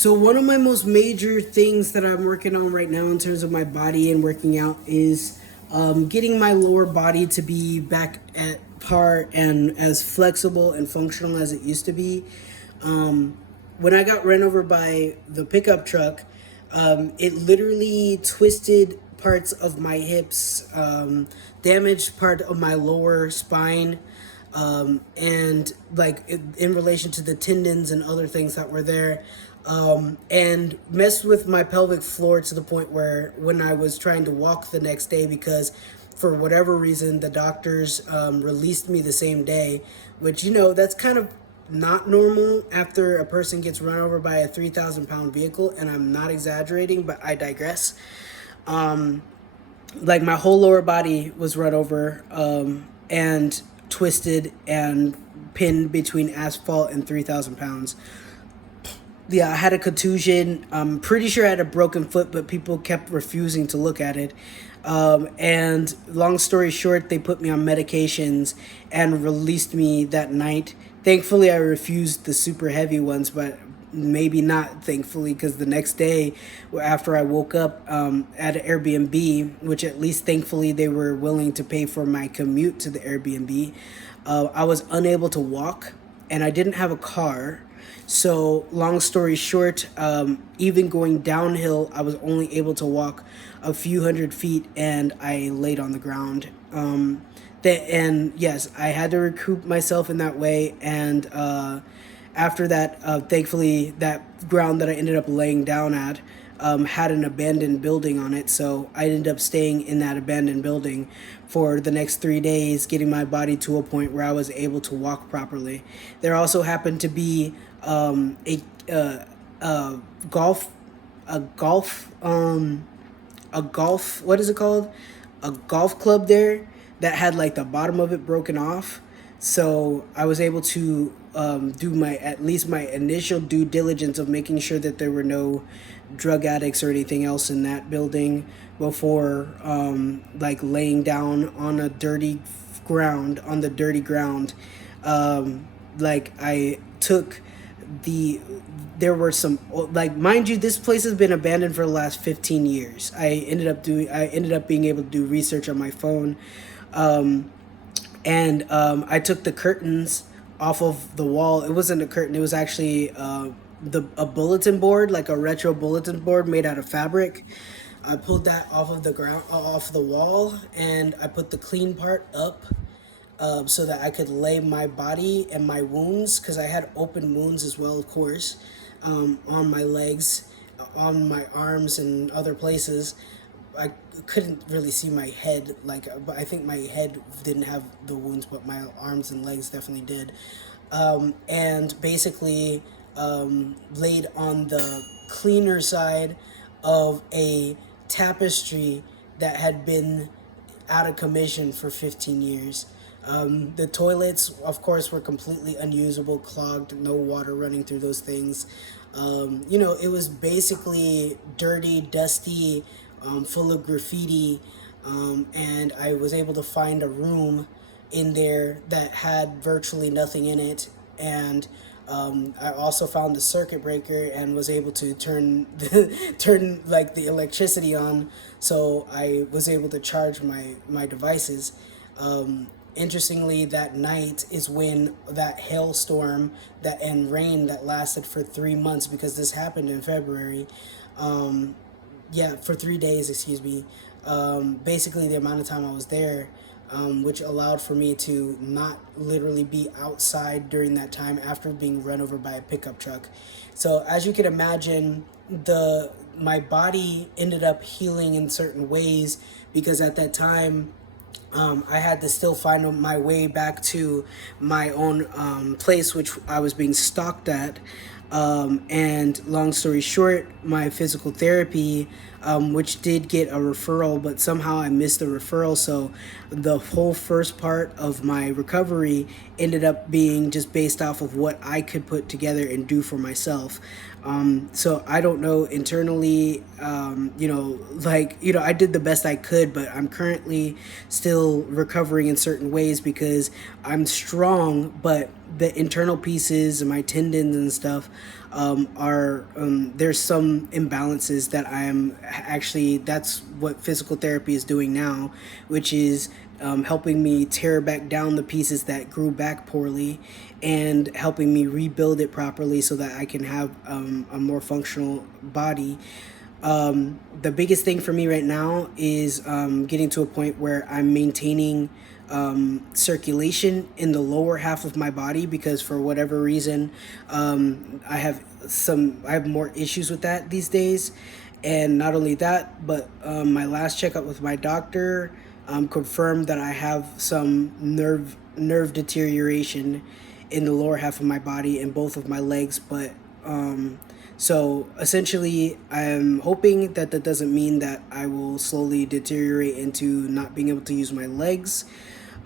So one of my most major things that I'm working on right now in terms of my body and working out is getting my lower body to be back at par and as flexible and functional as it used to be. When I got run over by the pickup truck, it literally twisted parts of my hips, damaged part of my lower spine, and like in relation to the tendons and other things that were there, and messed with my pelvic floor to the point where when I was trying to walk the next day, because for whatever reason the doctors released me the same day, which that's kind of not normal after a person gets run over by a 3,000 pound vehicle, and I'm not exaggerating, but I digress. Like my whole lower body was run over, and twisted and pinned between asphalt and 3,000 pounds. Yeah, I had a contusion. I'm pretty sure I had a broken foot, but people kept refusing to look at it. And long story short, they put me on medications and released me that night. Thankfully, I refused the super heavy ones, but maybe not thankfully, because the next day after I woke up at an Airbnb, which at least thankfully they were willing to pay for my commute to the Airbnb, I was unable to walk and I didn't have a car. So long story short, even going downhill, I was only able to walk a few hundred feet and I laid on the ground. And yes, I had to recoup myself in that way. And after that, thankfully, that ground that I ended up laying down at had an abandoned building on it. So I ended up staying in that abandoned building for the next 3 days, getting my body to a point where I was able to walk properly. There also happened to be a golf, a golf, a golf, what is it called? A golf club there that had like the bottom of it broken off. So I was able to do my at least my initial due diligence of making sure that there were no drug addicts or anything else in that building before like laying down on a dirty ground. Like I took there were some, like, mind you, this place has been abandoned for the last 15 years. I ended up being able to do research on my phone. And I took the curtains off of the wall. It wasn't a curtain, it was actually a bulletin board, like a retro bulletin board made out of fabric. I pulled that off of the ground, off the wall, and I put the clean part up, so that I could lay my body and my wounds, because I had open wounds as well, of course, on my legs, on my arms, and other places. I couldn't really see my head, but I think my head didn't have the wounds, but my arms and legs definitely did. And basically laid on the cleaner side of a tapestry that had been out of commission for 15 years. The toilets, of course, were completely unusable, clogged, no water running through those things. It was basically dirty, dusty, full of graffiti, and I was able to find a room in there that had virtually nothing in it. And I also found the circuit breaker and was able to turn turn like the electricity on, so I was able to charge my devices. Interestingly, that night is when that hailstorm and rain that lasted for 3 months, because this happened in February. For 3 days, excuse me. Basically, the amount of time I was there, which allowed for me to not literally be outside during that time after being run over by a pickup truck. So as you can imagine, my body ended up healing in certain ways, because at that time, I had to still find my way back to my own place, which I was being stalked at. And long story short, my physical therapy, which did get a referral, but somehow I missed the referral. So the whole first part of my recovery ended up being just based off of what I could put together and do for myself. So I don't know internally, I did the best I could, but I'm currently still recovering in certain ways, because I'm strong, but the internal pieces and my tendons and stuff are there's some imbalances that I am actually, that's what physical therapy is doing now, which is helping me tear back down the pieces that grew back poorly and helping me rebuild it properly so that I can have a more functional body. The biggest thing for me right now is getting to a point where I'm maintaining circulation in the lower half of my body, because for whatever reason I have more issues with that these days. And not only that, but my last checkup with my doctor confirmed that I have some nerve deterioration in the lower half of my body and both of my legs. But so essentially, I'm hoping that that doesn't mean that I will slowly deteriorate into not being able to use my legs.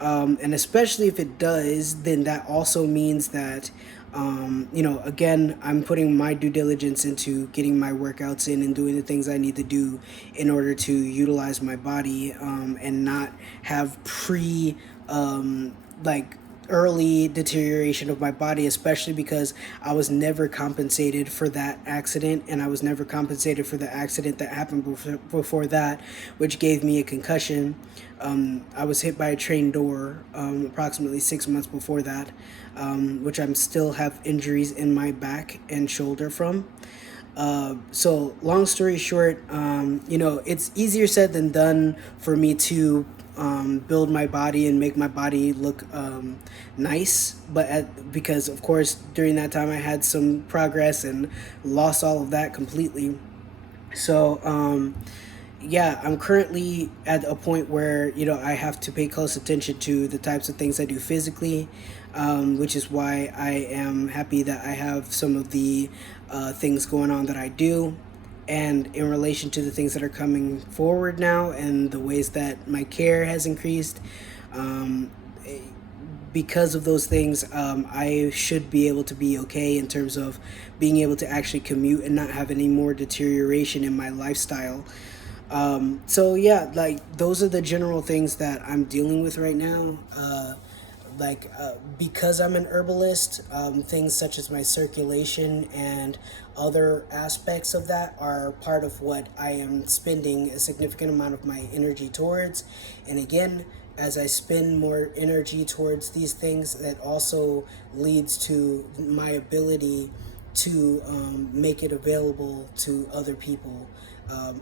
And especially if it does, then that also means that, again, I'm putting my due diligence into getting my workouts in and doing the things I need to do in order to utilize my body and not have like early deterioration of my body, especially because I was never compensated for that accident, and I was never compensated for the accident that happened before that, which gave me a concussion. I was hit by a train door approximately 6 months before that, which I'm still have injuries in my back and shoulder from. So long story short, it's easier said than done for me to build my body and make my body look nice. But because of course during that time I had some progress and lost all of that completely. So yeah, I'm currently at a point where I have to pay close attention to the types of things I do physically, which is why I am happy that I have some of the things going on that I do. And in relation to the things that are coming forward now and the ways that my care has increased, um, because of those things, I should be able to be okay in terms of being able to actually commute and not have any more deterioration in my lifestyle. So yeah, like those are the general things that I'm dealing with right now. Because I'm an herbalist, things such as my circulation and other aspects of that are part of what I am spending a significant amount of my energy towards. And again, as I spend more energy towards these things, that also leads to my ability to make it available to other people,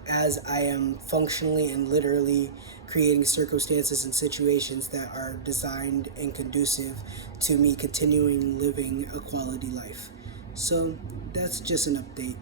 as I am functionally and literally creating circumstances and situations that are designed and conducive to me continuing living a quality life. So that's just an update.